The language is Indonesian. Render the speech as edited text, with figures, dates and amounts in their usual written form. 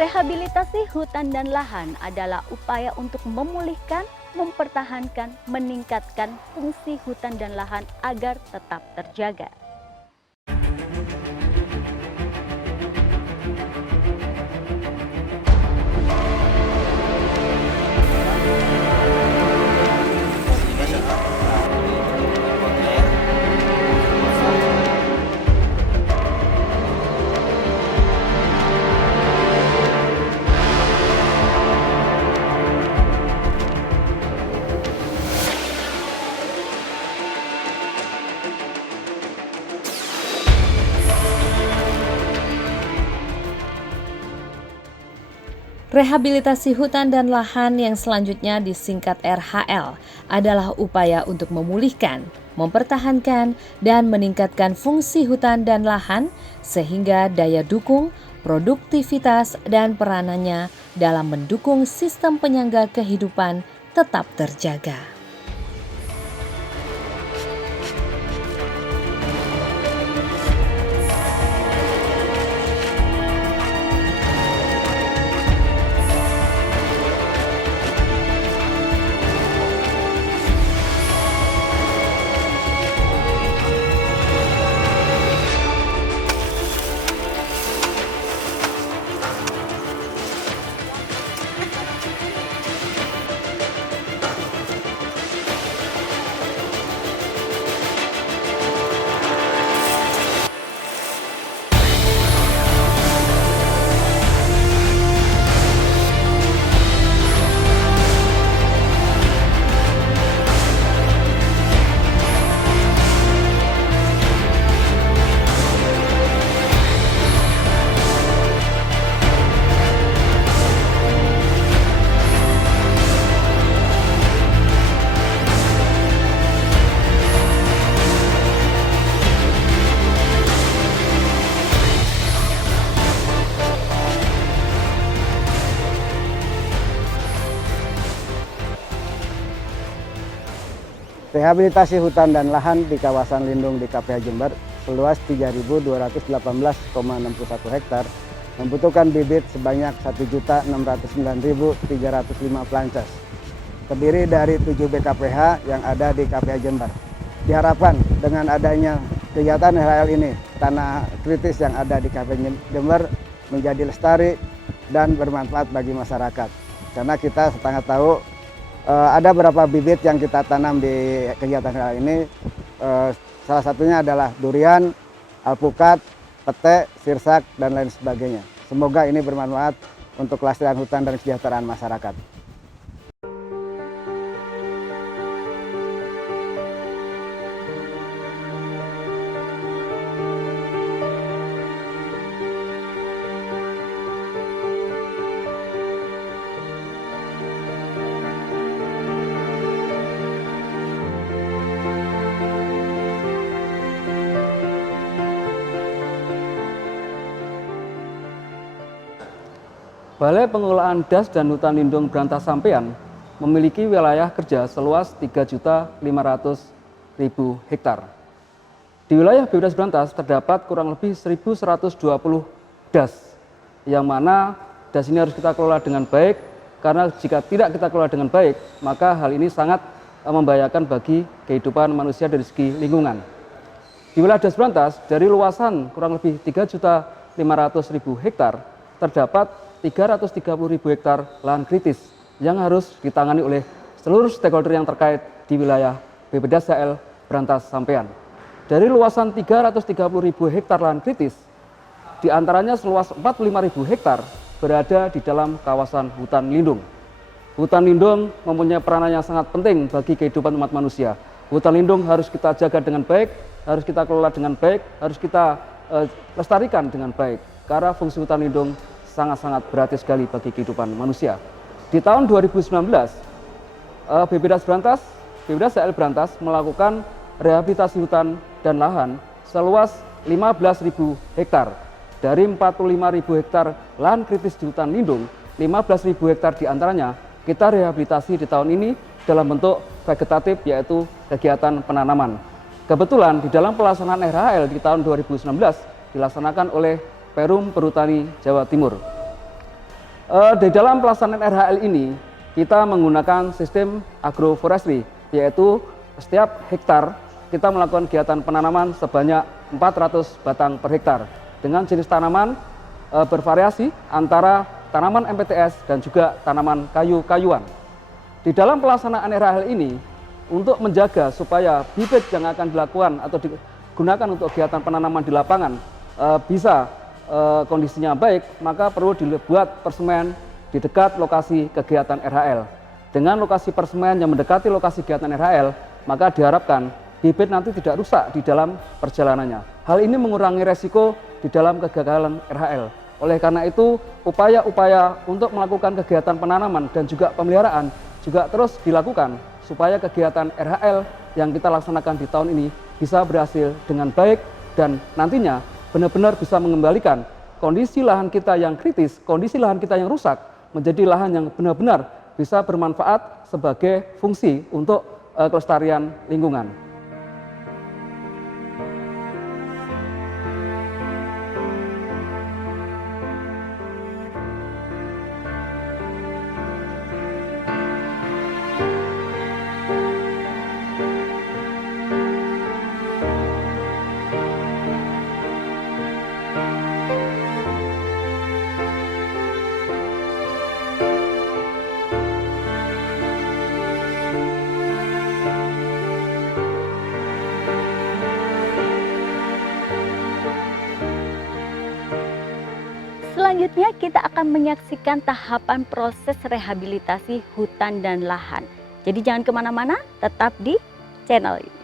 Rehabilitasi hutan dan lahan adalah upaya untuk memulihkan, mempertahankan, meningkatkan fungsi hutan dan lahan agar tetap terjaga. Rehabilitasi hutan dan lahan yang selanjutnya disingkat RHL adalah upaya untuk memulihkan, mempertahankan, dan meningkatkan fungsi hutan dan lahan sehingga daya dukung, produktivitas, dan peranannya dalam mendukung sistem penyangga kehidupan tetap terjaga. Rehabilitasi hutan dan lahan di kawasan lindung di KPH Jember seluas 3.218,61 hektar membutuhkan bibit sebanyak 1.609.305 planches. Terdiri dari 7 BKPH yang ada di KPH Jember. Diharapkan dengan adanya kegiatan RHL ini, tanah kritis yang ada di KPH Jember menjadi lestari dan bermanfaat bagi masyarakat. Karena kita setengah tahu ada beberapa bibit yang kita tanam di kegiatan RHL ini, salah satunya adalah durian, alpukat, pete, sirsak, dan lain sebagainya. Semoga ini bermanfaat untuk kelestarian hutan dan kesejahteraan masyarakat. Balai Pengelolaan Das dan Hutan Lindung Brantas Sampean memiliki wilayah kerja seluas 3.500.000 hektar. Di wilayah BPDAS Brantas terdapat kurang lebih 1.120 das, yang mana das ini harus kita kelola dengan baik, karena jika tidak kita kelola dengan baik, maka hal ini sangat membahayakan bagi kehidupan manusia dari segi lingkungan. Di wilayah Das Brantas, dari luasan kurang lebih 3.500.000 hektar, terdapat 330.000 hektar lahan kritis yang harus ditangani oleh seluruh stakeholder yang terkait di wilayah BPDAS HL Brantas Sampean. Dari luasan 330.000 hektar lahan kritis, diantaranya seluas 45.000 hektar berada di dalam kawasan hutan lindung. Hutan lindung mempunyai peranan yang sangat penting bagi kehidupan umat manusia. Hutan lindung harus kita jaga dengan baik, harus kita kelola dengan baik, harus kita lestarikan dengan baik, karena fungsi hutan lindung sangat-sangat berarti sekali bagi kehidupan manusia. Di tahun 2019, BPDAS HL Brantas melakukan rehabilitasi hutan dan lahan seluas 15.000 hektar. Dari 45.000 hektar lahan kritis di hutan lindung, 15.000 hektar diantaranya kita rehabilitasi di tahun ini dalam bentuk vegetatif, yaitu kegiatan penanaman. Kebetulan di dalam pelaksanaan RHL di tahun 2019 dilaksanakan oleh Perum Perhutani Jawa Timur. Di dalam pelaksanaan RHL ini kita menggunakan sistem agroforestry, yaitu setiap hektar kita melakukan kegiatan penanaman sebanyak 400 batang per hektar dengan jenis tanaman bervariasi antara tanaman MPTS dan juga tanaman kayu-kayuan. Di dalam pelaksanaan RHL ini, untuk menjaga supaya bibit yang akan dilakukan atau digunakan untuk kegiatan penanaman di lapangan bisa kondisinya baik, maka perlu dibuat persemen di dekat lokasi kegiatan RHL. Dengan lokasi persemen yang mendekati lokasi kegiatan RHL, maka diharapkan bibit nanti tidak rusak di dalam perjalanannya. Hal ini mengurangi resiko di dalam kegagalan RHL. Oleh karena itu, upaya-upaya untuk melakukan kegiatan penanaman dan juga pemeliharaan juga terus dilakukan supaya kegiatan RHL yang kita laksanakan di tahun ini bisa berhasil dengan baik dan nantinya benar-benar bisa mengembalikan kondisi lahan kita yang kritis, kondisi lahan kita yang rusak menjadi lahan yang benar-benar bisa bermanfaat sebagai fungsi untuk kelestarian lingkungan. Selanjutnya kita akan menyaksikan tahapan proses rehabilitasi hutan dan lahan. Jadi jangan kemana-mana, tetap di channel ini.